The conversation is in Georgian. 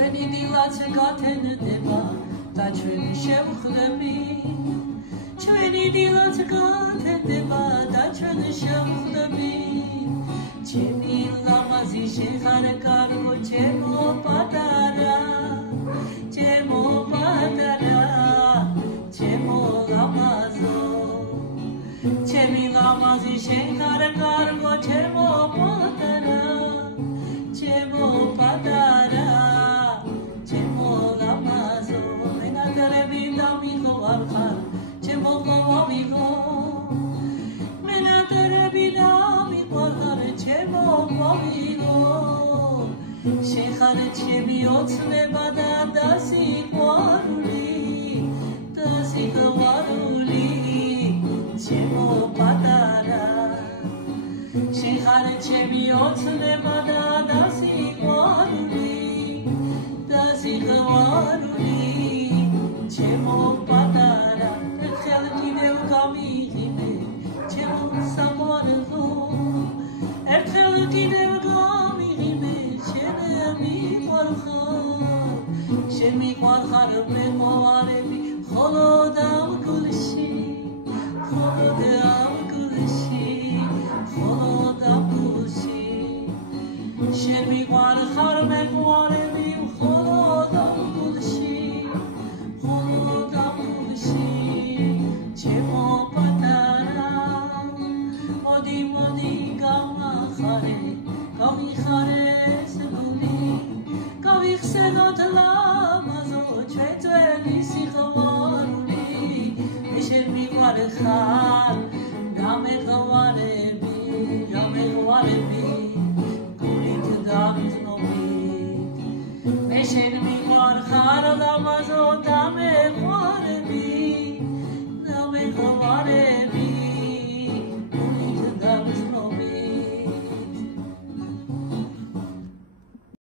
ჩვენი დილაც გათენდება და ჩვენი შევხვდები ჩვენი დილაც გათენდება და ჩვენი შევხვდები ჩემი ლამაზი შეხარ კარგო ჩემო პატარა ჩემო პატარა ჩემო ლამაზო ჩემი ლამაზი შეხარ კარგო ჩემო პატარა ჩემო პატარა ჩემო ლამაზო მენადრები დამიღო არხარ ჩემო მომიღო მენადრები დამიღო არხარ ჩემო მომიღო შეხარ ჩემი ოცნება და დასიყვარული ჩემო პატარა შეხარ ჩემი ოცნება და დასიყვარული ჩემო პატარა ერთხელ კიდევ გამიღიმე ჩემო საყვარელო ერთხელ კიდევ გამიღიმე შემიყვარხარ მე მოვალები მხოლოდ ამ გულში შემიყვარხარ მე მოვალები მხოლოდ ამ გულში ჩემო პატარა მოდი გამიხარე სგული გავიხსენოთ ლამაზო ჩვენ ძველი სიყვარული შემიყვარხარ გამეღვარები გულით დამწნობით მე შემიყვარხარ ლამაზო დამეღვარები